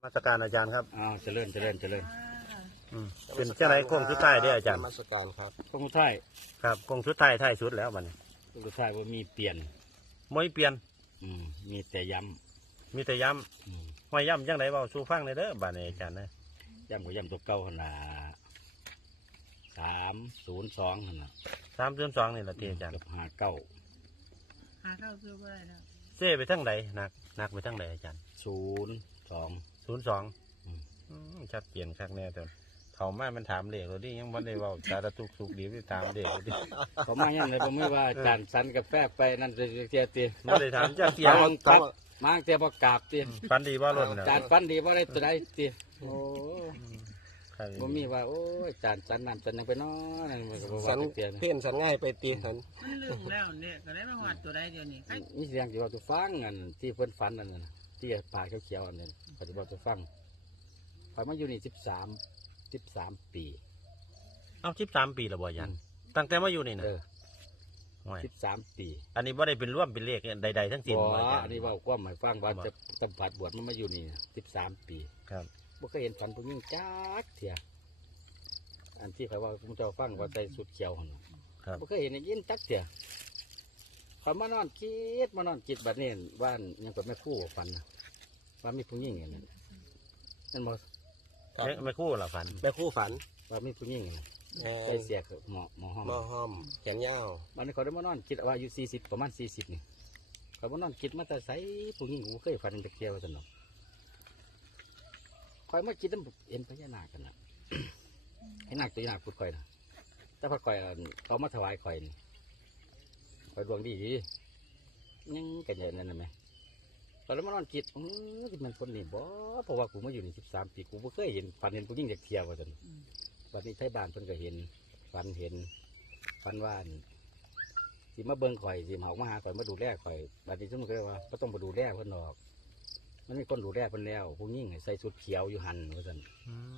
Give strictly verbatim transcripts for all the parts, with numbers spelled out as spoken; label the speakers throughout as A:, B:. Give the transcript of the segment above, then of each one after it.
A: มาสการอาจารย์ครับ
B: อ้าวเจริญเจริญเจริญ
A: อืมเป็นเจ้าไหนโค้งสุดท้ายเด้ออาจารย์
C: มาสการครับ
B: คงท้าย
A: ครับโค้งสุดท้ายท้ายสุดแล้วบัดนี้
B: คงท้ายว่ามีเปลี่ยน
A: มวยเปลี่ยน
B: อืมมีแต่ย้
A: มีแต่ย้
B: ำอืม
A: ำห้อยย้ำจังไดเว้าสู่ฟังเลยเด้อบัดนี้อาจารย์นะ
B: ย้ำก็ย้ำตัวเก่าขนาดสามศูนย์สองขนาด
A: สามศูนย์สองนี่แหละที่อาจารย์
B: กับหาเก้า
D: หาเข้าคือว่าอะไรนะ
A: เซ่ไปทั้งใดหนักหนักไปทั้งใดอาจารย์
B: ศูนย์สอง
A: ศูนย์สอง
B: อืม
A: ชัดเจนคักแน่แต่เขามามันถามเลขเราดิยังบ่ได้เว้าสารทุกข์สุขดีไปถามเลขเราดิ
B: เขามาอย่างไรผมไม่ว่าจานสันกาแฟไปนั่นเตียเตียเตีย
A: บ่ได้ถามจักเที่ย
B: ฟังฟังมาเตียประกาศเตีย
A: ฟันดีบ่รถน่ะ
B: จานฟันดีว่าอะไรตัวใดเตียโอ้
A: ครับ
B: ผมมีว่าโอ้ยจานสันน้ำสันยังไปน้อยนั่นมันก็บอก
C: สั
B: ว่าน เตีย
C: เพี้ยนสันง่ายไปตีสัน
D: มันลืมแล้วเนี่ยก็ได้มาหอดตัวใดเดียวนี่ใคร
B: นี่เสียงที่ว่าตัวฟังอันที่เพิ่นฟันนั่นน่ะที่ผ่าเขียวๆอันนั้นเขาจะบอกตัวฟังข่อยมาอยู่นี่สิบสามสิบสามปี
A: เอาสิบสามปีแล้วบ่อาจารย์ตั้งแต่มาอยู่นี่นะ
B: เออ
A: โอ้ย
B: สิบสามปี
A: อันนี้บ่ได้เป็นร่วมเป็นเลขใดๆทั้งสิ้น
B: บ่
A: บ่อาจารย์
B: อันนี้เว่าความหมายฟังว่าจะตำบัดบวชมันมาอยู่นี่สิบสามปี
A: ครับ
B: บ่เคยเห็นฝันผู้หญิงจักเถียอันที่เขาว่าผมเจ้าฟังว่าใส่สุดเขียวหั่นน่ะ
A: ครับ
B: บ่เคยเห็นอย่างนี้จักเถียเขามานอนคิดมานอนคิดแบบนี้ว่ายังกับแม่ครู่ฝันน่ะว่ามีผู้หญิงอย่างนั้นนั่นบ่
A: ไม่ไม่คู่ละฟัน
C: แม่คู่ฝัน
B: ว่ามีผู้หญิงอย่างนั้น
C: แม่
B: ใส่เสียกับหมอหมอห้อม
C: หมอห้อมแขนยาว
B: วันนี้เขาได้มานอนคิดว่าอายุสี่สิบประมาณสี่สิบนี่เขามานอนคิดมาแต่ใส่ผู้หญิงกูเคยฝันตะเกียบสนองคอยมาคิดน้ำเอ็นพญานาคกันนะ ให้นาคตัวนาคพูดคอยนะแต่พอคอยอั่นเขามาถวายคอยนี่คอยดวงดีดียังกันอย่างนั้นนะไหมตอนนั้นมานอนคิดอือที่มันคนนี่บ่เพราะว่ากูมาอยู่นี่สิบสามปีกูไม่เคยเห็นฝันเห็นผู้หญิงจากเทียบว่าสันวันนี้ใช้บ้านเพิ่นก็เห็นฝันเห็นฝันว่าอั่นสิมาเบิ่งข่อยสิมาออกมาหาข่อยมาดูแลข่อยบัดนี้ซึ่งมันก็เลยว่าก็ต้องมาดูแลเพิ่นดอก มันมีคนดูแลเพิ่นแล้วผู้หญิงใส่ชุดเขียวอยู่หันว่าซั่น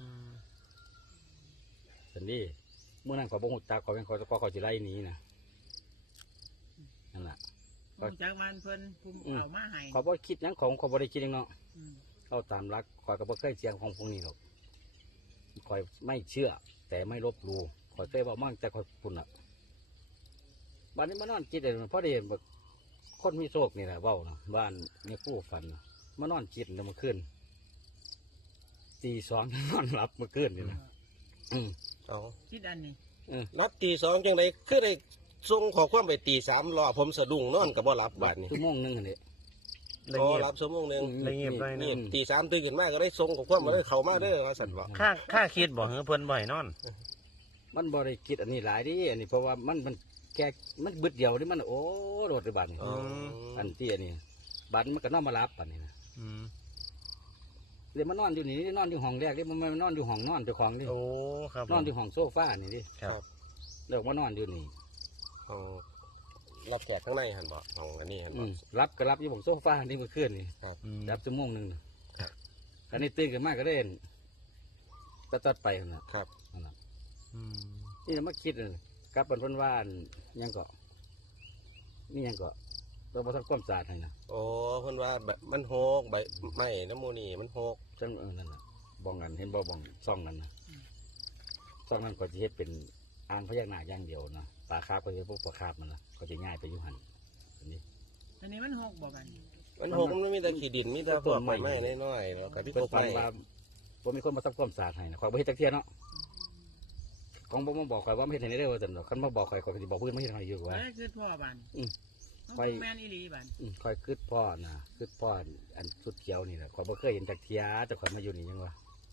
B: ซั่นนี่เมื่อนั้นข่อยบ่ฮู้จักข่อยเป็นข่อยก็ข่อยสิไล่หนีนะนั่นล่ะ
D: ผมจากวันเพิ่นผมเอามาให้
B: ข่อยบ่คิดหยังของข่อยบ่ได้คิดหยังเนาะ
D: อืม
B: เอาตามหลักข่อยก็บ่เคยเสียงของพวกนี้หรอกข่อยไม่เชื่อ แต่ไม่ลบหลู่ข่อยเคยเว้ามั่งแต่ข่อยปุ่นน่ะบัดนี้มานอนคิดได้พอได้เห็นแบบคนมีโชคนี่แหละเว้านะบ้านมีผู้ฝันน่ะมานอนคิดแล้วเมื่อคืนตีสอง นอนหลับเมื่อคืนนี่นะอืม
C: เอา
D: คิดอันนี้
C: รับตีสองจังไดคือได้ส่งขอความไปตีสามรอผมสะดุ้งนอนกับบ่รับบาดนี้
B: ชั่วโมงหนึงอันนี้
A: ได้
C: พอ
A: เงียบ
C: รับชั่วโมงหนึง
A: ได้เงียบได้
C: นี่
A: นี่
C: ตีสามตื่นขึ้นมาก็ได้ส่งขอความมาได้เข้ามาเด้อว่าสันว่า
A: ค่าค่าคิดบ่เฮ้เพิ่นบ่ให้นอน
B: มันบริคิดอันนี้หลายดิอันนี้เพราะว่ามันมันแค่มันบึดเดียวนี่มันโอ้โดดเลยบัดนี่
C: อ๋อ
B: อันที่อันนี้บัดมันก็นอนมารับบัดนี่นะ
A: อืม
B: เลยมานอนอยู่นี่นอนอยู่ห้องแรกนี่มันมานอนอยู่ห้องนอนเจ้าของนี่
A: โอ้ครับ
B: นอนอยู่ห้องโซฟานี่ดิ
A: ครับ
B: เลิกมานอนอยู่นี่
C: ห้องรับแขกข้างในหันบ่ห้องอันนี้หัน
B: อื
C: บ่
B: มรับก็รับอยู่ห้องโซฟานี่เมื่อคืนนี่
A: อืม
B: รับชั่วโมงหนึ่งน่ะอันนี้ตื่นขึ้นมาก็เล่นตัดตัดๆไปนั่นน่ะ
C: ครับ
B: นั่นน่ะ
A: อืม
B: นี่มาคิดเลยกลับเป็นวันวานยังก็นี่ยังก็ตัวบริษัทความสะอาดให้นะ
C: โอ้เพิ่นว่าแบบมันโหกใบไม้น้ำมูนี่มันโหก
B: จังเออนั่นน่ะบ้องกันเห็นบ่บ้องซ่องนั่นนะซ่องนั้นก็จะเฮ็ดเป็นอ่างพญานาคอย่างเดียวนะปลาคาบก็จะพวกปลาคาบมันนะก็จะง่ายไปอยู่หันอันนี้
D: อันนี้มันหกบอกกัน
C: มันโหกมันไม่มีแต่ขี้ดินมีแต่พวกใบไม้น้อยๆแล้วก็พี่
B: เป็น
C: กบ
B: ฟัน
C: ไม้
B: ว่าผมมีคนมาทำความสะอาดให้นะข่อยบ่เฮ็ดจักเที่ยเนาะของบ่มาบอกข่อยว่าไม่เฮ็ดให้ได้เด้อว่าซั่นดอกคันมาบอกข่อยข่อยก็สิบอกเพิ่นไม่เฮ็ดให้อยู่ว่า
D: เอ้ยคือพ่อบัน
B: อืม
D: มัน
B: ไป
D: แม่นอีหลีบัน
B: อืมข่อยคิดพ่อนะคิดพ่ออันชุดเขียวนี่แหละข่อยบ่เคยเห็นจักเที่ยแต่ข่อยมาอยู่นี่ยังว่า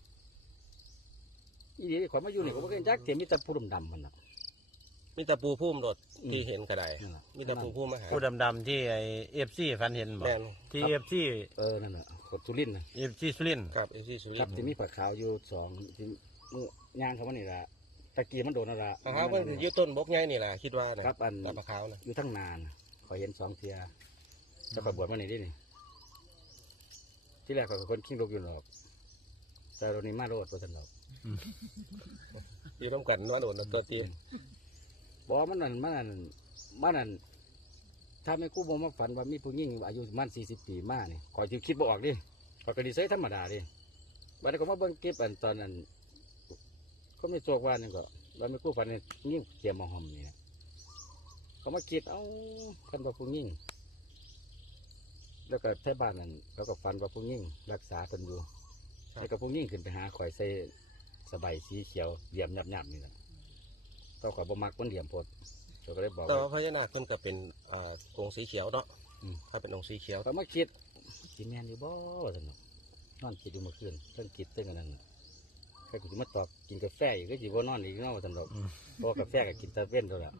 B: อีนี่ข่อยมาอยู่นี่ข่อยบ่เคยเห็นจักเที่ยมีแต่ผู้ดำๆมันน่ะ
C: มีแต่ปูพุ่มโดด
B: อืม
C: ที่เห็นก็ได้
B: นั่นล่ะ
C: มีแต่ปูพุ่มมาหา
A: ผู้ดำๆที่ไอเอฟซีฟันเห็นบ่
C: แม่น
A: ที่
C: ค
A: เอ
C: รับ
A: ฟซี
B: เออนั่นน่ะขดทุลินทร์น่ะ
A: เอฟซีสุรินทร์
C: ครับเอซี่สุริ
B: ครั
C: น
B: บ
C: ทร์
B: ที่มีผักขาวอยู่สองที่มือย่างเขาว่านี่ละตะกี้มันโดนนั่นละ
C: อ่าฮะเพิ่นสิอยู่ต้นบกใหญ่นี่ล่ะคิดว่านะครับ
B: อัน
C: ตาปลาขาวนะ
B: อยู่ทั้งนานขอยเห็นสองเทียจะคอยบวชมานี่ดินี่ที่แรกเขาเป็นคนขิ้งลูกอยู่หรอกแต่ตอนนี้มาโรดตัวสันหรอก
C: อยู่ร่วมกันว่าโดนตัวตีน
B: บอกว่ามันนั่นมันนั่นมันนั่นถ้าไม่กู้บ่มาฝันว่ามีผู้หญิงอายุประมันสี่สิบปีมานี่ขอยจะคิดบ่ออกดิขอยก็ดีเซยธรรมดาดิบัดนี้ก็มาเบิ่งคลิปอันตอนนั้นก็ไม่โจกว่านี่ก็เราไม่กู้ฝันนี่ยิ่งเจียมมาหอมนี่นะเขามาคิดเอ้าคันว่าผู้ยิ่งแล้วก็แท้บ้านนั้นแล้วก็ฝันว่าผู้ยิ่งรักษาตนอยู่แล้วก็ผู้ยิ่งขึ้นไปหาข่อยใส่สบายสีเขียวเหลี่ยมหยับๆนี่แหละก็ข่อยบ่มักมันเหลี่ยมโพดเราก็เลยบอก
C: แต่
B: ว่า
C: ว่าพญานาคเพิ่นก็เป็นอ่าองค์สีเขียวเนาะ
B: อืม
C: ถ้าเป็นองค์สีเขียว
B: เขามาคิดกินแมนอยู่บ่สนุกนอนคิดอยู่เมื่อคืนเรื่องคิดเรื่องอันนั้นน่ะใครกูจะมาตอบกินกาแฟอีกก็จีบ่นอนอีกเนาะสนุกเพราะว่ากาแฟก็กินแตะเว้นตัวละ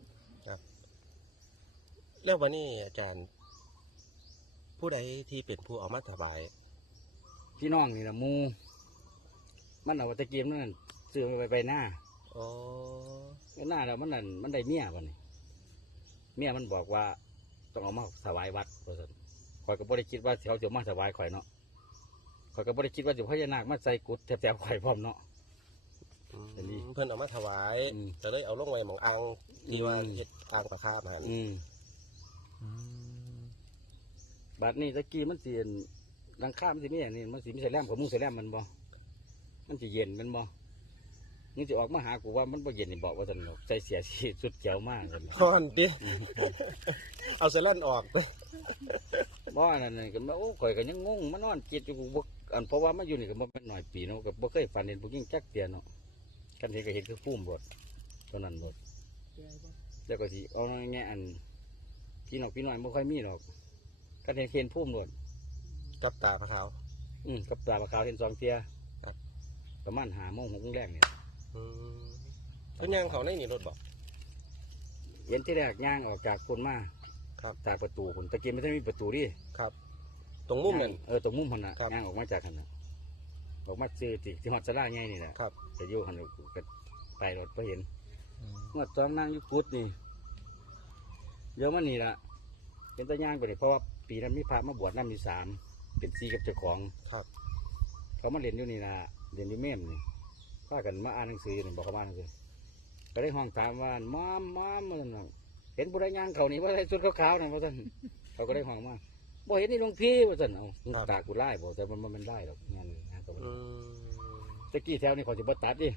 C: แล้ววันนี้อาจารย์ ผู้ใดที่เป็นผู้เอามาถวาย
B: พี่น้องนี่นะหมูมันเอาตะเกียบนั่นซื้อไปไปหน้า
C: อ๋อ
B: ไปหน้าแล้วมันนั่นมันได้เมียวันนี้เมียมันบอกว่าต้องเอามาถวายวัดว่าซั่นข่อยก็บ่ได้คิดว่าเขาจะมาถวายข่อยเนาะข่อยก็บ่ได้คิดว่าจะพญานาคมาใส่กุดแถบๆข่อยพร้อมเนาะ
C: อืม
B: อันนี้
C: เพิ่นเอามาถวาย
B: อืม
C: ก็เลยเอาลงไว้หมองอ่างที่ว่า
B: อืม
C: เฮ็ดอ่างตะคาบหัน
B: อืม
A: อืม
B: บัดนี้ตะกี้มันสิเห็นรังข้ามนสิมีอย่างนี้มันสิมีใส่แลมของมุ้งใส่แลมมันบ่มันจะเย็นมันบ่นี่จะออกมาหากูว่ามันบ่เย็นนี่บอกว่าสนุกใจเสียชีสุดเจ๋วมากเลย
C: พอนดิ เอาเซรั่นออก
B: บ่อันนั้นนี่ก็มาโอ้ข่อยก็ยังงงมานอนจิตอยู่กูบ่อันเพราะว่ามาอยู่นี่ก็บ่เป็นหน่อยปีเนาะก็บ่เคยฝันเห็นผู้หญิงจักเตียเนาะกันเห็นก็เห็นคือฟุ้มรถเท่านั้นรถแล้วก็สิเอาแง่อันพี่น้องพี่น้อยบ่ค่อยมีหรอกกันเห็นเห็นฟุ้มรถ
C: กับตาพระขาว
B: อืมกับปลาปลาขาวเห็นสองเทีย
C: ครับ
B: ประมาณห้าโมงหกโมงแรกเนี่ย
C: อืมเพิ่นย่างเขาในนี่รถบ่
B: เย็นที่แรกย่างออกจากคนมา
C: ครับ
B: จากประตูคนตะกี้ไม่ได้มีประตูดิ
C: ครับ ตรงมุมนั่น
B: ย่างเออตรงมุมหันน่ะ
C: ครับ
B: ย่างออกมาจากหันน่ะออกมาซื้อที่ที่ฮอดสลาใหญ่นี่แหละ
C: ครับ
B: จะอยู่หันก็ไปรถไปเห็นเมื่อตอนนั่งอยู่กุดนี่เดี๋ยวมันนี่ละเป็นตะย่างไปนี่เพราะว่าปีนั้นมีพระมาบวชน้ำมีสามเป็นซีกับเจ้าของ
C: ครับ
B: เขามาเรียนอยู่นี่ละเรียนอยู่เม่มนี่พากันมาอ่านหนังสือนี่บอกเขามาหนังสือก็ได้ห้องถามว่ามอมมอมมันน่ะเห็นบุรีย่างเขานี่ว่าใส่ชุดขาวๆนะพ่อท่านเขาก็ได้ห้องมาบ่เห็นนี่หลวงพี่ว่าท่านเอาตากูไล่บอกแต่มันมันไล่หรอกงานนี้นะก็บ่
C: อืม
B: ตะกี้แถวนี่เขาจะมาตัดดิ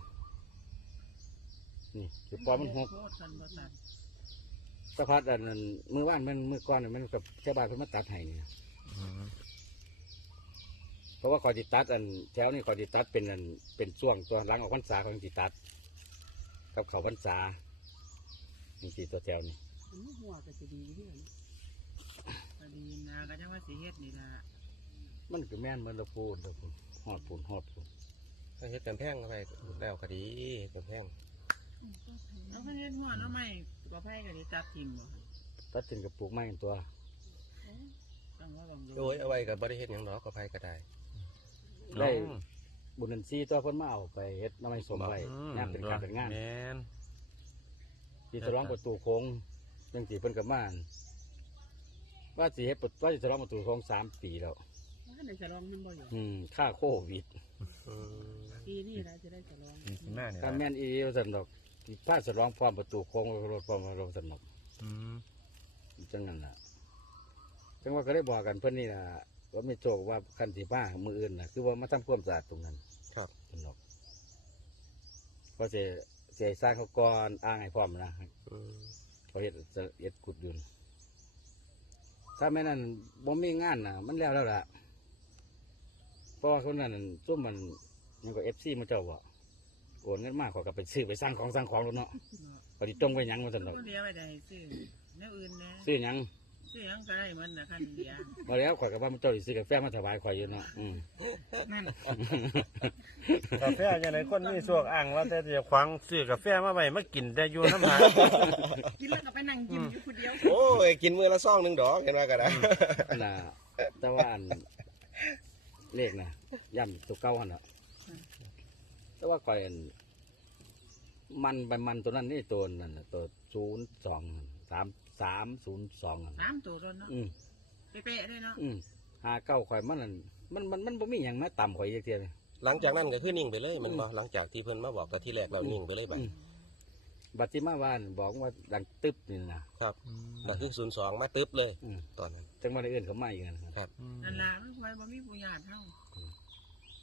B: นี่จุดปล่อยมันหก
D: โคตรสันบ่ตัด
B: สะพัดอันนั้นมือว่านมันมือก้อนน่ะมันกับชาวบ้านเพิ่นมาตัดให้นี่
A: อืม
B: เพราะว่าเขาจิตัดอันแถวนี่เขาจิตัดเป็นอันเป็นช่วงตัวหลังออกพรรษาเขาจิตัดกับเขาพรรษานี่สีตัวแถวนี่
D: มันหัวก็จะดีเด้อก็ดีนะก็จังว่าสิเฮ็ดนี่ล่ะ
B: มันคือแม่นเหมือนเราพูดเราพูดหอดปูนหอดปูน
C: ถ้าเฮ็ดกันแพงเข้าไปแล้วก็ดีเฮ็ดกันแพง
D: แล้วก็เฮ็ดหัวเนาะไม่ก็ไผก็สิตัดทิ่มบ่
B: ตัดถึงกับปลูกไม้เป็นตัว
D: ต้องว่าบาง
C: โดยเอาไว้ก็บ่ได้เฮ็ดหยังดอกก็ไปก็ได้
B: ได้
A: อืม
B: บุญนันซีตัวเพิ่นมาเอาไปเฮ็ดน้ำมันสมไว้
A: อืม
B: งานเป็นการเป็นงาน
A: แม่น
B: ที่ฉลองประตูโค้งยังสีเพิ่นกับม่านว่าสีเฮ็ดประตูว่าสิฉลองประตูโค้งสามปีแล้ว
D: ว่าได้ฉลองมันบ่อยู่
B: อืมค่าโควิด
C: อืม
D: ปีนี้ล่ะจะได้ฉลอง
A: ดีสิแม่เนี่ย
B: ถ้าแม่นอีเดียวสนุกถ้าฉลองพร้อมประตูโค้งรถพร้อมรถสนุก
A: อืม
B: จังนั้นล่ะจังว่าก็ได้บอกกันเพิ่นนี่ล่ะว่าไม่โจกว่าคันสีบ้ามืออื่นน่ะคือว่ามาทำความสะอาดตรงนั้น
C: ครับ
B: สนุกเพราะเสียเสียสร้างเขาก่อนอ้างให้พร้อมนะ
C: อืม
B: เขาเฮ็ดจะเฮ็ดกุดอยุนถ้าไม่นั้นบ่มีงานน่ะ มันแล้วแล้วล่ะเพราะว่าคนนั้นซุ่มมันมันก็เอฟซีมาเจ้าบ่โอนเงินมากขอยก็ไปซื้อไปสร้างของสร้างของแล้วเนาะพอดีจงไว้หยังมาสนุก
D: ก็เดียวไปได้ซื้อแนวอื่นนะ
B: ซื้อหยัง
D: ซื้อหยังก็ได้เหมือนน่ะคันเดียว
B: มาแล้วข่อยก็ว่ามันเจ้าสิซื้อกาแฟมาถวายข่อยอยู่เนาะอืม
D: นั่น
A: กาแฟยังไงคนมีสวกอ่างว่าแต่จะควังซื้อกาแฟมาไว้มากินแต่อยู่น้ำหา
D: กินแล้วก็ไปนั่งกินอยู่คนเดียว
C: โอ้ยกินมื้อละซองหนึงดอกเห็นว่าก็ได้
B: นั่นล่ะแต่ว่าอันเลขนะย่ำตัวเก่าหั่นน่ะแต่ว่าข่อยอันมันไปมันตัวนั้นนี่ตัวนั่นน่ะตัวศูนย์สองสามสามศูนย์สอง
D: สามตัวก่อนเนาะ
B: อืม
D: เป๊ะๆเลยเนาะ
B: อืมหาเก้าข่อยมันนั่นมันมันมันบ่มีอย่างนะต่ำข่อยอีกเทียเลย
C: หลังจากนั้นก็คือนิ่งไปเลยมันบ่หลังจากที่เพิ่นมาบอกแต่ที่แรกเรานิ่งไปเลยบัด
B: อืมบัตรที่มาบ้านบอกว่าดังตึ๊บนี่นะครับ
C: ก็คือศูนย์สองมาตึ๊บเลย
B: อืม
C: ตอนนั้น
B: จังมาได้เอื่นเขามาอีกนะครับ
C: ครับ
D: นั่นล่ะมันคอยบ่มีผู้ญาติเฮาเฮ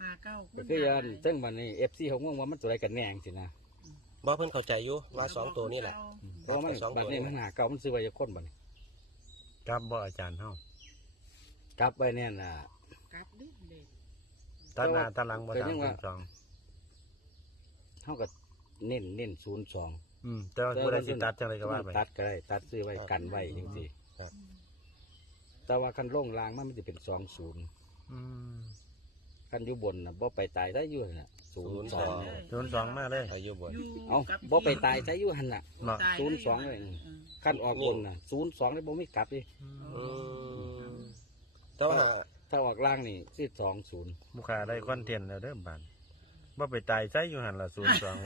D: หาเก้า
B: ก็คือยันซึ่งวันนี้เอฟซีเขางงว่ามันตัวอะไรกันแน่งสินะ
C: บ่เพิ่นเข้าใจอยู่ว่าสองตัวนี่แหละ
B: เพราะว่ามันบัดนี้มันหาเก่ามันซื้อไว้จะค้นบัดนี้
A: ครับบ่อาจารย์เฮาก
B: ลับไปเนี่ยน่ะ
D: กลับดิเด็ก
A: ตาหน้าตาหลังบ่
B: ก็
A: ตาม
B: ยังว่า
A: สอง
B: เท่ากับเน้นเน้นศูนย์สอง
A: อืมแต่ว่าผู้ใดสิตัดจังไดก็ว่าไป
B: ตัดก็ได้ตัดซื้อไว้กันไว้จริงสิแต่ว่าคันโล่งลางมันมันจะเป็นสองศูนย์
A: อืม
B: คันอยู่บนน่ะบ่ไปตายได้อยู่หั่นน่ะศูนย์สอง
A: ศูนย์สองมาเลย
C: อายุบ่
B: เอาบ่ไปตายได้อยู่หั่นน่ะ
A: เนาะ
B: ศูนย์สองเลยคันออกบนน่ะศูนย์สองเลยบ่มีกลับดิ
C: อืมแต่ว่า
B: ถ้าออกล่างนี่สิสองศูนย์
A: ลูกค้าได้คอนเทนต์แล้วเด้อบานบ่ไปตายใจอยู่หั่นล่ะศูนย์สอง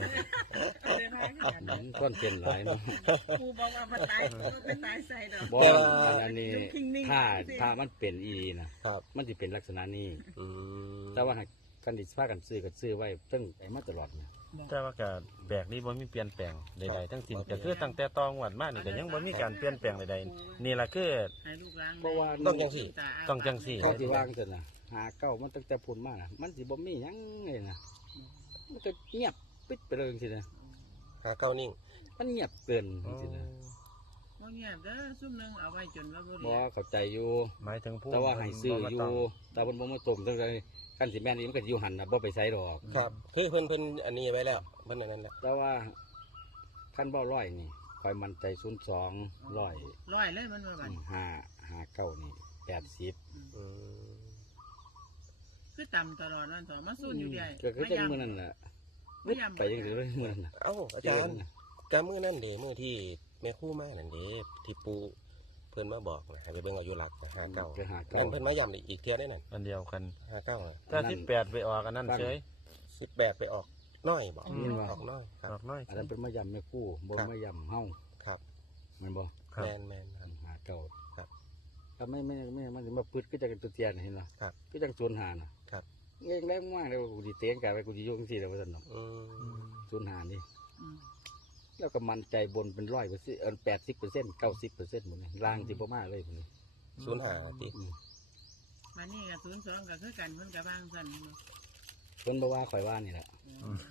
B: ต้นเป็นหลายมั้ง
D: ครูบอกว่ามาตายก็ไปตายใส่ดอก
B: บ่อันนี้
D: นิ่งๆ
B: ถ้าถ้ามันเป็นอีดีนะครับ มันจะเป็นลักษณะนี้
C: อืม
B: แต่ว่าหากกันดิพากันซื้อก็ซื้อไว้ตั้งไอ้มาตลอดเนี่ย
A: แต่ว่าก็แบกนี้บ่มีเปลี่ยนแปลงใดๆทั้งสิ้นก็คือตั้งแต่ตองวัดมานี่ก็ยังบ่มีการเปลี่ยนแปลงใดๆนี่ล่ะคือ
D: ให้ลูกหลาน
B: เพราะว่า
C: ต้องจังซี่
A: ต้องจังซี่
B: เขาที่วางเสร็จนะหาเก้ามันตั้งแต่พูนมานะมันสิบ่มีหยังเลยนะมันก็เงียบปิดไปเลยจริงๆนะ
C: หาเก้านิ่ง
B: มันเงียบเกินจริงๆนะ
D: บ่เงียบเด้อซุ่มหนึงเอาไว้จนว่าบ่
B: บ่
D: เรียก
B: เข้าใจอยู่
A: หมายถึงผู้
B: แต่ว่าให้ซื้อ
A: บ่มา
B: อยู่
A: ต้ง
B: แต่มันบ่มาต้มตั้งแต่กันสิแม่นนี่มันก็สิอยู่หันนะบ่ไปใส่ดอก
C: ครับคือเพิ่นเพิ่นอันนี้ไว้แล้วเพิ่นอันนั้นแหละ
B: แต่ว่าขั้นบ่ร้อยนี่คอยมันใจศูนย์สองร้อย
D: ร้อยเลยมันว่าบัด
B: ห้าห้าเก้านี่แปดสิบ
C: อืม
D: คือต่ำตลอดวันสองมาสู้อยู่เดียว
B: ก็คือจังมื้อนั้นน่ะวุบไปจังซี่เลยมื้อนั้นน่ะ
C: เอ้าอาจารย์กะมื้อนั้นเด้มื้อที่แม่ครู่มานั่นเด้ที่ปูเพิ่นมาบอกนะให้ไปเบิ่งอายุหลักนะห้าเก้า
B: ไปหาเก้า
C: นั่นเพิ่นมาย้ำอีกเทื่อได้นั่น
A: อันเดียวกัน
C: ห้าเก้าน่ะ
A: ถ้าสิบแปดไปออกอันนั้นเฉย
C: สิบแปดไปออกน้อยบอก
B: อืม
C: ออกน้อยค
A: อ
C: รั
A: อบ กน้อย
B: อันนั้นเป็นมะยำแม่คู่บ่
C: ครับ
B: มะยำเฮา
C: ครับ
B: แมันบ่
A: ครับ
C: แมนแมนครับ
B: หาเก้า
C: ครับ
B: ถ้าไม่ไม่ไม่มันสิมาปึดก็จะเป็นตัวเตียนเห็นบ่
C: ครับ
B: ก็จังศูนย์หาน่ะ
C: ครับ
B: เงี้ยแรงมากเลยกูสิเตะกันไปกูสิอยู่จังซี่แล้วว่าซั่นเนาะ
C: อืม
B: ศูนย์หานี่
D: อืม
B: แล้วก็มันใจบนเป็นร้อยเปอร์เซ็นต์เออแปดสิบเปอร์เซ็นต์เก้าสิบเปอร์เซ็นต์หมดเลยล่างสิบ่มาเลยพุ่นนี่
C: ศูนย์หาติ
B: อืม
D: มานี่ก็ศูนย์สองก็คือกันเพิ่นก็วางซั่นอยู่
B: เพิ่นบ่ว่าข่อยว่านี่แหละ
D: อืม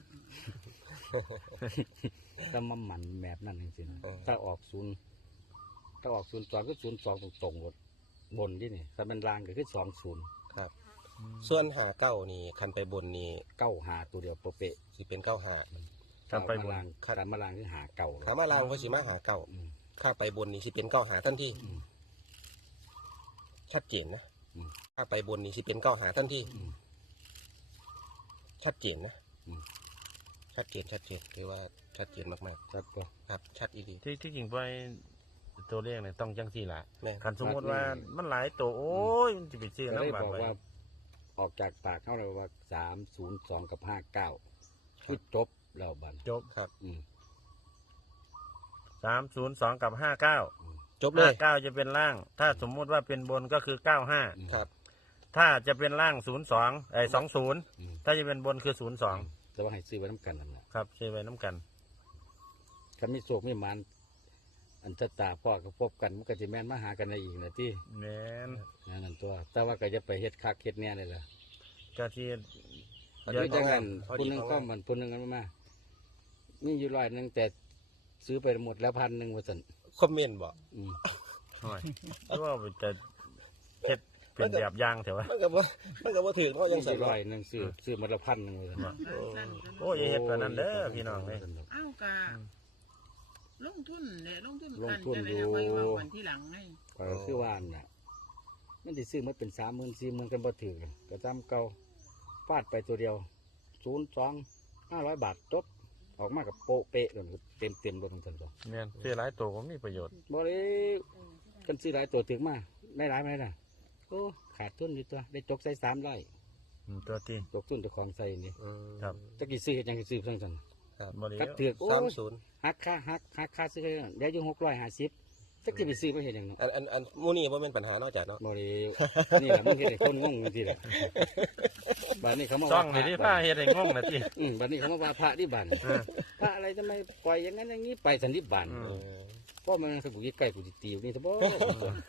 B: ถ้ามันหมันแบบนั้นจริงๆถ้าออกศูนย์ถ้าออกศูนย์สองก็ศูนย์สองตรงๆหมดบนที่นี่ถ้ามันล่างก็คือสองศูนย์
C: ครับ ส่วนหาเก้านี่คันไปบนนี่
B: เก้าหาตัวเดียวโปรเปะ
C: สิเป็นเก้าหา
A: ถ้าไปบ
B: มาน ล่างถ้ามาล่างคือหาเก่าเลย
C: ถามว่าลาวเขาสิมาหาเก้า
B: อืม
C: ถ้าไปบนนี่สิเป็นเก้าหาทันที
B: อืม
C: ชัดเจนนะ
B: อืม
C: ถ้าไปบนนี่สิเป็นเก้าหาทันที
B: อืม
C: ชัดเจนนะ
B: อืม
C: ชัดเจนชัดเจนถือว่าชัดเจนมาก
B: ครับก็
C: ๆครับ ชัดอีดี
A: ที่ที่จริงไปตัวเลขเนี่ยต้องจังสี่ละ
C: แม่น
A: คันสมมติว่ามันหลายตัวโอ้ยมันจะไปซื้อ
B: ก็เลย
A: น้ำบา
B: บอก
A: ไว้
B: ว่า ออกจากปากเขาเลยว่าสามศูนย์สองกับห้าเก้าคือจบแล้วบัน
A: จบ
C: ครับ
B: อืม
A: สามศูนย์สองกับห้าเก้า
C: จบเล
A: ห้าย เก้าจะเป็นล่าง ถ้าสมมุติว่าเป็นบนก็คือเก้าห้า
C: ครับ
A: ถ้าจะเป็นล่างศูนย์สองไอ้สองศูนย์
B: อืม
A: ถ้าจะเป็นบนคือศูนย์สอง
B: แต่ว่าให้ซื้อไว้น้ำกันนั่นแหละ
A: ครับใช้ไว้น้ำกัน
B: ถ้ามีโศกมีหมันอันจะตาพ่อก็พบกันมันก็จะแม่นมาหากันในอีกนะที่
A: แมน
B: นั่นนั่นตัว แต่ว่าก็จะไปเฮ็ดคักเฮ็ดแน่เลยล่ะ
A: ก็ที่
C: พอ
B: เดี๋
C: ดี
B: ยวจังนั้น
C: พอ
B: คน
C: ดี
B: หนึง
C: พอ
B: ก็
C: ดี
B: มันคนหนึงกันมามีอยู่ร้อยหนึงแต่ซื้อไปหมดแล้วพันหนึ่งว่าสัน
C: คอมเมนต์บอก
B: อืม
A: หน่อยเพราะว่าจะเฮ็ดเป็นแบบอย่างเถอะวะ
C: มันก็บ่มันก็บ่ถือเพราะยัง
B: มี
C: ใส่
B: อยู่
C: ร้
B: ร้
C: อ
B: อย ยหนึงซื้อซื้อหมาละพันหนึ่งว่าสัน
D: สั้นๆ
A: โอ้ยอย่าเฮ็ดแบบนั้นเด้อพี่น้องเลย
D: เอ้ากะลงทุนเนี่ยลงทุน
B: ลง
D: กัน
B: ทุน
D: จะ
B: อ
D: ได้
B: ยู่
D: เอาไว้ว่าวันที่หลังไง
B: ก็คือว่าน่ะมันจะซื้อมาเป็นสามหมื่นสี่หมื่นกันบ่ถือก็ตามเก่าฟาดไปตัวเดียวศูนย์สองห้าร้อยบาทจบออกมากับโปะเป๊ะเลยเต็มเต็มๆรถทั้งตัว
A: แมนซื้อหลายตัวก็มีประโยชน์
B: บ่ได้กันซื้อหลายตัวถึงมาได้หลายไหมล่ะโอ้ขาดทุนอยู่ตัวได้จกใส่สามร้อย
A: อืมตัวที่
B: จกทุนตัวของใส่นี่
C: อืม
A: ครับ
B: ตะกี้ซื้อเฮ็ดหยังสิซื้อทั้งสัน
C: ครับ
A: บ่ได้
B: กัดเถือกโอ้
C: สาม
B: ย
C: ศูนย์
B: หักค่าหักหักค่าซื้อกันเดี๋ยวอยู่หกร้อยห้าสิบตะกี้ไปซื้อมาเฮ็ดหยังเนาะ
C: อันอันอันหมู่นี้บ่แม่นปัญหานอกจากเนาะ
B: บ่ได้นี่แหละมึงเฮ็ดให้คนงงจังซี่แหละบัดนี้เขามา
A: ซ่อ
B: ว่าง
A: เลยที่ผ้าเฮ็ดให้งงนะที่
B: อืมบัดนี้เขามาว่าพระที่บ้าน
A: เออ
B: พระอะไรทำไมปล่อยอย่างนั้นอย่างนี้ไปสันนิบาต
A: อื
C: เอ
A: ม
C: อ
B: เพราะมันคือกูใกล้กูสิตีอยู่นี่ซะบ่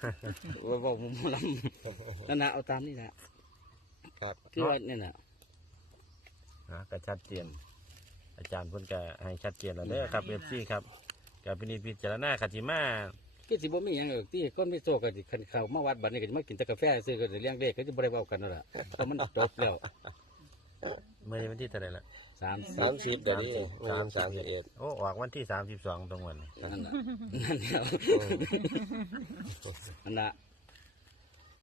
B: ว่าว่ามุมลำนั่นน่ะเอาตามนี่แหละ
C: ครับ
B: คือว่าเนี่ยน่ะ
A: นะก็ชัดเจนอาจารย์เพิ่นก็ให้ชัดเจนแล้วเด้อครับเอฟซีครับกับพินิจพิจารณาคติมา
B: ก็สิบ่มีหยังหรอกที่คนไม่โซก็สิคันเข้ามาวัดบัดนี้ก็จะมากินแต่กาแฟซื้อก็สิเลี้ยงเลขก็สิบ่ได้เว้ากันนั่นล่ะเพราะมันจบแล้ว
A: เมื่อวันที่เท่าไหร่ละ
B: สามสิ
C: สา
B: บ
C: มสิบเดี๋ยวนี้สามสามสิบเอ็ด
A: โอ้ออกวันที่สามสิบสองตรงวันนี้
B: นั่นน่ะนั่นแล้วนั่นน่ะ